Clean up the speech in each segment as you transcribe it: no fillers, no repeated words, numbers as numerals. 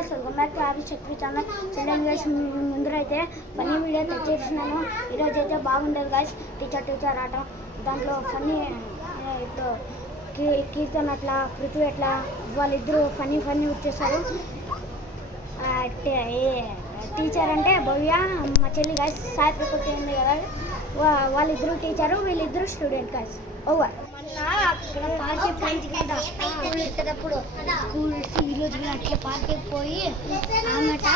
guys, welcome back to Abhi Shakti channel. Children guys, ముందరైతే funny video తెచ్చేసినాను. ఈరోజు అయితే బాగుండేది guys. టీచర్ ఆట దాంట్లో ఫన్నీ ఇప్పుడు కీర్తన్ అట్లా పృథ్వీ అట్లా వాళ్ళిద్దరూ ఫన్నీ వచ్చేసారు. టీచర్ అంటే భవ్య మా చెల్లి గాయస్ సాయి ప్రకృతి ఉంది కదా, వాళ్ళిద్దరూ టీచరు వీళ్ళిద్దరూ స్టూడెంట్ గాయస్. ఓవర్. అక్కడ పార్టీ ఫ్రెండ్స్ స్కూల్ ఇచ్చేటప్పుడు స్కూల్ ఈరోజు అట్లా పార్టీకి పోయి ఆమెట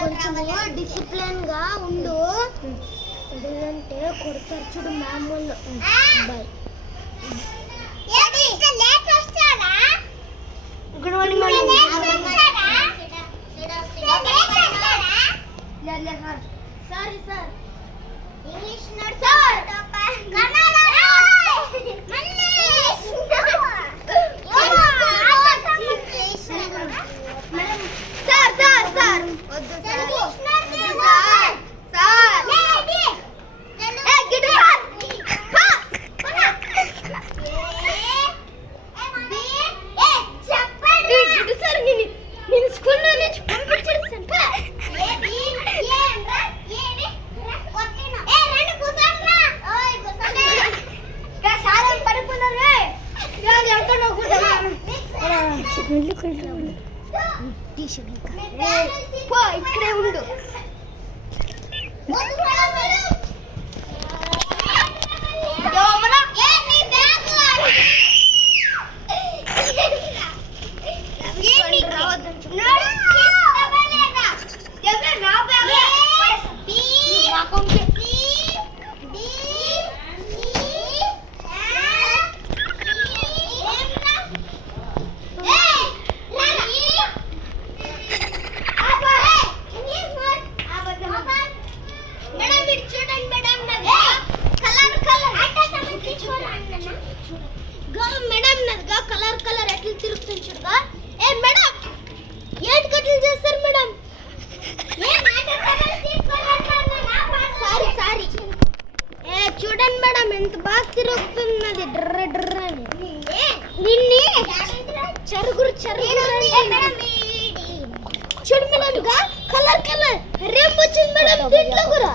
కొంచెం డిసిప్లిన్ గా ఉండు అంటే కొడతారు చూడు మామూలు. Bye. Good morning sorry sir English note sir ఇక్కడే ఉండు. కలర్ ఎట్లా తిరుగుతుంది చూడగా. ఏ మేడం ఏంటి కట్లు చేస్తారు మేడం? సారీ ఏ చూడండి మేడం ఎంత బాగా తిరుగుతున్నది డ్ర అని. నిన్ని చరుగురు చూడు మేడం కలర్ రేపు వచ్చింది మేడం దీంట్లో కూడా.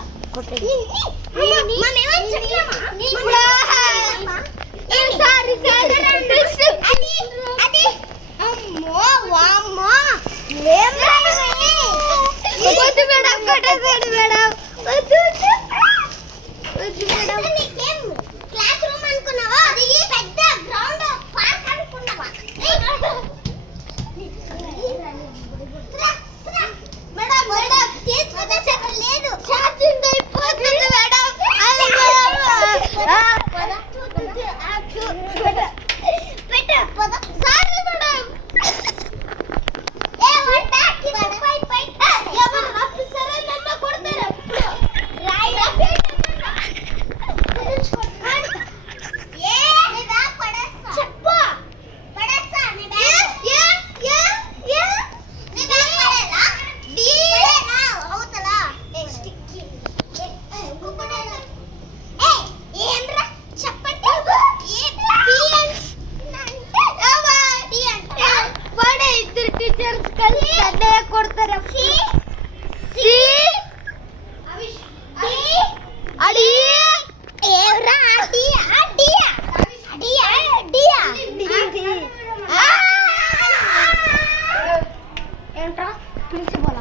ఏంట్రా ప్రిన్సిపల్